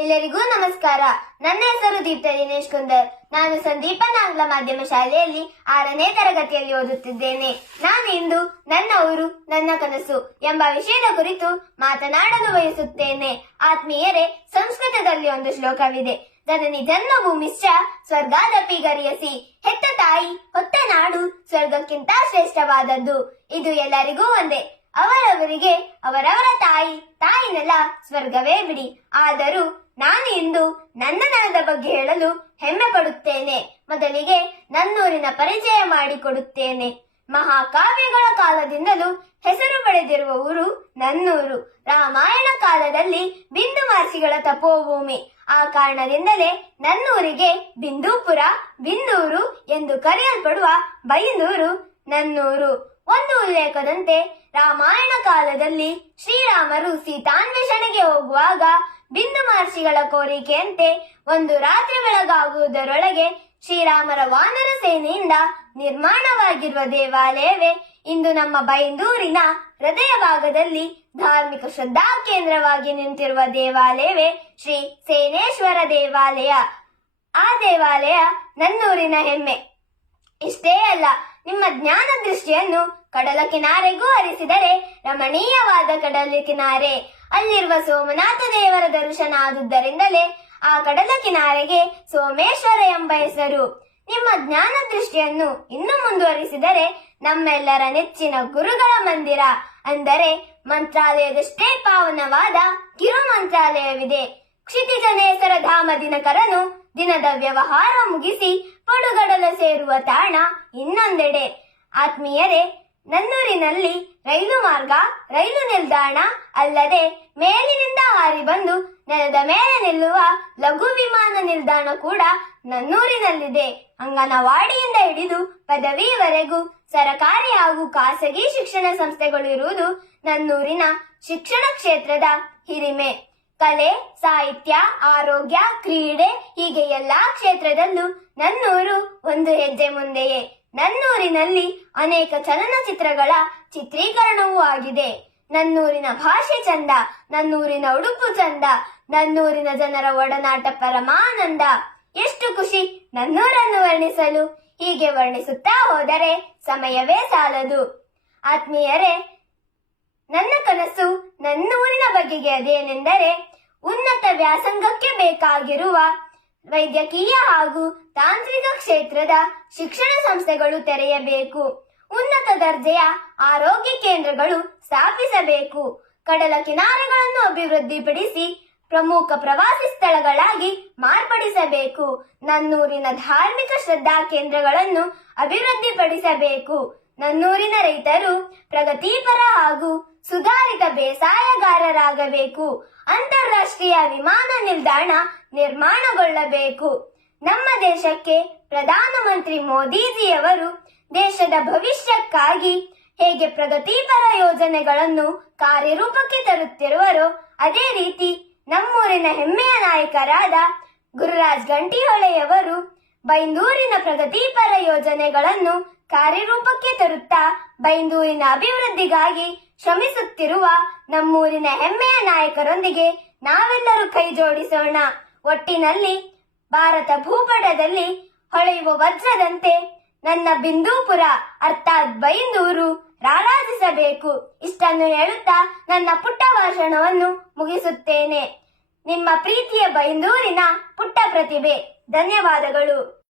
ಎಲ್ಲರಿಗೂ ನಮಸ್ಕಾರ. ನನ್ನ ಹೆಸರು ದೀಪ್ತ ದಿನೇಶ್ ಕುಂದರ್. ನಾನು ಸಂದೀಪನ ಆಂಗ್ಲ ಮಾಧ್ಯಮ ಶಾಲೆಯಲ್ಲಿ ಆರನೇ ತರಗತಿಯಲ್ಲಿ ಓದುತ್ತಿದ್ದೇನೆ. ನಾನು ಇಂದು ನನ್ನ ಊರು, ನನ್ನ ಕನಸು ಎಂಬ ವಿಷಯದ ಕುರಿತು ಮಾತನಾಡಲು ಬಯಸುತ್ತೇನೆ. ಆತ್ಮೀಯರೇ, ಸಂಸ್ಕೃತದಲ್ಲಿ ಒಂದು ಶ್ಲೋಕವಿದೆ. ಜನನಿ ಭೂಮಿಶ್ಚ ಸ್ವರ್ಗಾದಪಿ ಗರಿಯಸಿ. ಹೆತ್ತ ತಾಯಿ, ಹೊತ್ತ ನಾಡು, ಸ್ವರ್ಗಕ್ಕಿಂತ ಶ್ರೇಷ್ಠವಾದದ್ದು. ಇದು ಎಲ್ಲರಿಗೂ ಒಂದೇ. ಅವರವರಿಗೆ ಅವರವರ ತಾಯಿ, ತಾಯಿನೆಲ್ಲ ಸ್ವರ್ಗವೇ ಬಿಡಿ. ಆದರೂ ನನ್ನ ನೆಲದ ಬಗ್ಗೆ ಹೇಳಲು ಹೆಮ್ಮೆ ಪಡುತ್ತೇನೆ. ಮೊದಲಿಗೆ ನನ್ನೂರಿನ ಪರಿಚಯ ಮಾಡಿಕೊಡುತ್ತೇನೆ. ಮಹಾಕಾವ್ಯಗಳ ಕಾಲದಿಂದಲೂ ಹೆಸರು ಪಡೆದಿರುವ ಊರು ನನ್ನೂರು. ರಾಮಾಯಣ ಕಾಲದಲ್ಲಿ ಬಿಂದು ಮಾರ್ಸಿಗಳ ತಪೋಭೂಮಿ. ಆ ಕಾರಣದಿಂದಲೇ ನನ್ನೂರಿಗೆ ಬಿಂದೂಪುರ ಬಿಂದೂರು ಎಂದು ಕರೆಯಲ್ಪಡುವ ಬೈಂದೂರು ನನ್ನೂರು. ಒಂದು ಉಲ್ಲೇಖದಂತೆ ರಾಮಾಯಣ ಕಾಲದಲ್ಲಿ ಶ್ರೀರಾಮರು ಸೀತಾನ್ವೇಷಣೆಗೆ ಹೋಗುವಾಗ ಬಿಂದು ಮಹರ್ಷಿಗಳ ಕೋರಿಕೆಯಂತೆ ಒಂದು ರಾತ್ರಿ ಬೆಳಗಾಗುವುದರೊಳಗೆ ಶ್ರೀರಾಮರ ವಾನರ ಸೇನೆಯಿಂದ ನಿರ್ಮಾಣವಾಗಿರುವ ದೇವಾಲಯವೇ ಇಂದು ನಮ್ಮ ಬೈಂದೂರಿನ ಹೃದಯ ಭಾಗದಲ್ಲಿ ಧಾರ್ಮಿಕ ಶ್ರದ್ಧಾ ಕೇಂದ್ರವಾಗಿ ನಿಂತಿರುವ ದೇವಾಲಯವೇ ಶ್ರೀ ಸೇನೇಶ್ವರ ದೇವಾಲಯ. ಆ ದೇವಾಲಯ ನನ್ನೂರಿನ ಹೆಮ್ಮೆ. ಇಷ್ಟೇ ಅಲ್ಲ, ನಿಮ್ಮ ಜ್ಞಾನ ದೃಷ್ಟಿಯನ್ನು ಕಡಲ ಕಿನಾರೆಗೂ ಹರಿಸಿದರೆ ರಮಣೀಯವಾದ ಕಡಲ ಕಿನಾರೆ. ಅಲ್ಲಿರುವ ಸೋಮನಾಥ ದೇವರ ದರ್ಶನ ಆದುದರಿಂದಲೇ ಆ ಕಡಲ ಕಿನಾರೆಗೆ ಸೋಮೇಶ್ವರ ಎಂಬ ಹೆಸರು. ನಿಮ್ಮ ಜ್ಞಾನ ದೃಷ್ಟಿಯನ್ನು ಇನ್ನು ಮುಂದುವರಿಸಿದರೆ ನಮ್ಮೆಲ್ಲರ ನೆಚ್ಚಿನ ಗುರುಗಳ ಮಂದಿರ. ಅಂದರೆ ಮಂತ್ರಾಲಯದಷ್ಟೇ ಪಾವನವಾದ ಕಿರು ಮಂತ್ರಾಲಯವಿದೆ ಕ್ಷಿತಿಜನೇಸರ ಧಾಮ ದಿನಕರನು ದಿನದ ವ್ಯವಹಾರ ಮುಗಿಸಿ ಪಡುಗಡಲು ಸೇರುವ ತಾಣ ಇನ್ನೊಂದೆಡೆ. ಆತ್ಮೀಯರೇ ನನ್ನೂರಿನಲ್ಲಿ ರೈಲು ಮಾರ್ಗ, ರೈಲು ನಿಲ್ದಾಣ ಅಲ್ಲದೆ ಮೇಲಿನಿಂದ ಹಾರಿ ಬಂದು ನೆಲದ ಮೇಲೆ ನಿಲ್ಲುವ ಲಘು ವಿಮಾನ ನಿಲ್ದಾಣ ಕೂಡ ನನ್ನೂರಿನಲ್ಲಿದೆ. ಅಂಗನವಾಡಿಯಿಂದ ಹಿಡಿದು ಪದವಿವರೆಗೂ ಸರಕಾರಿ ಹಾಗೂ ಖಾಸಗಿ ಶಿಕ್ಷಣ ಸಂಸ್ಥೆಗಳು ಇರುವುದು ನನ್ನೂರಿನ ಶಿಕ್ಷಣ ಕ್ಷೇತ್ರದ ಹಿರಿಮೆ. ಕಲೆ, ಸಾಹಿತ್ಯ, ಆರೋಗ್ಯ, ಕ್ರೀಡೆ ಹೀಗೆ ಎಲ್ಲಾ ಕ್ಷೇತ್ರದಲ್ಲೂ ನನ್ನೂರು ಒಂದು ಹೆಜ್ಜೆ ಮುಂದೆಯೇ. ನನ್ನೂರಿನಲ್ಲಿ ಅನೇಕ ಚಲನಚಿತ್ರಗಳ ಚಿತ್ರೀಕರಣವೂ ಆಗಿದೆ. ನನ್ನೂರಿನ ಭಾಷೆ ಚಂದ, ನನ್ನೂರಿನ ಉಡುಪು ಚಂದ, ನನ್ನೂರಿನ ಜನರ ಒಡನಾಟ ಪರಮಾನಂದ. ಎಷ್ಟು ಖುಷಿ ನನ್ನೂರನ್ನು ವರ್ಣಿಸಲು. ಹೀಗೆ ವರ್ಣಿಸುತ್ತಾ ಹೋದರೆ ಸಮಯವೇ ಸಾಲದು. ಆತ್ಮೀಯರೇ, ನನ್ನ ಕನಸು ನನ್ನೂರಿನ ಬಗೆಗೆ ಅದೇನೆಂದರೆ ಉನ್ನತ ವ್ಯಾಸಂಗಕ್ಕೆ ಬೇಕಾಗಿರುವ ವೈದ್ಯಕೀಯ ಹಾಗೂ ತಾಂತ್ರಿಕ ಕ್ಷೇತ್ರದ ಶಿಕ್ಷಣ ಸಂಸ್ಥೆಗಳು ತೆರೆಯಬೇಕು. ಉನ್ನತ ದರ್ಜೆಯ ಆರೋಗ್ಯ ಕೇಂದ್ರಗಳು ಸ್ಥಾಪಿಸಬೇಕು. ಕಡಲ ಕಿನಾರೆಗಳನ್ನು ಅಭಿವೃದ್ಧಿಪಡಿಸಿ ಪ್ರಮುಖ ಪ್ರವಾಸಿ ಸ್ಥಳಗಳಾಗಿ ಮಾರ್ಪಡಿಸಬೇಕು. ನನ್ನೂರಿನ ಧಾರ್ಮಿಕ ಶ್ರದ್ಧಾ ಕೇಂದ್ರಗಳನ್ನು ಅಭಿವೃದ್ಧಿಪಡಿಸಬೇಕು. ನನ್ನೂರಿನ ರೈತರು ಪ್ರಗತಿಪರ ಹಾಗೂ ಸುಧಾರಿತ ಬೇಸಾಯಗಾರರಾಗಬೇಕು ಅಂತಾರಾಷ್ಟ್ರೀಯ ವಿಮಾನ ನಿಲ್ದಾಣ ನಿರ್ಮಾಣಗೊಳ್ಳಬೇಕು. ನಮ್ಮ ದೇಶಕ್ಕೆ ಪ್ರಧಾನಮಂತ್ರಿ ಮೋದಿಜಿಯವರು ದೇಶದ ಭವಿಷ್ಯಕ್ಕಾಗಿ ಹೇಗೆ ಪ್ರಗತಿಪರ ಯೋಜನೆಗಳನ್ನು ಕಾರ್ಯರೂಪಕ್ಕೆ ತರುತ್ತಿರುವರೋ ಅದೇ ರೀತಿ ನಮ್ಮೂರಿನ ಹೆಮ್ಮೆಯ ನಾಯಕರಾದ ಗುರುರಾಜ್ ಗಂಟಿಹೊಳೆಯವರು ಬೈಂದೂರಿನ ಪ್ರಗತಿಪರ ಯೋಜನೆಗಳನ್ನು ಕಾರ್ಯರೂಪಕ್ಕೆ ತರುತ್ತಾ ಬೈಂದೂರಿನ ಅಭಿವೃದ್ಧಿಗಾಗಿ ಶ್ರಮಿಸುತ್ತಿರುವ ನಮ್ಮೂರಿನ ಹೆಮ್ಮೆಯ ನಾಯಕರೊಂದಿಗೆ ನಾವೆಲ್ಲರೂ ಕೈ ಜೋಡಿಸೋಣ. ಒಟ್ಟಿನಲ್ಲಿ ಭಾರತ ಭೂಪಟದಲ್ಲಿ ಹೊಳೆಯುವ ವಜ್ರದಂತೆ ನನ್ನ ಬಿಂದೂಪುರ, ಅರ್ಥಾತ್ ಬೈಂದೂರು, ರಾರಾಜಿಸಬೇಕು. ಇಷ್ಟನ್ನು ಹೇಳುತ್ತಾ ನನ್ನ ಪುಟ್ಟ ಭಾಷಣವನ್ನು ಮುಗಿಸುತ್ತೇನೆ. ನಿಮ್ಮ ಪ್ರೀತಿಯ ಬೈಂದೂರಿನ ಪುಟ್ಟ ಪ್ರತಿಭೆ ಧನ್ಯವಾದಗಳು.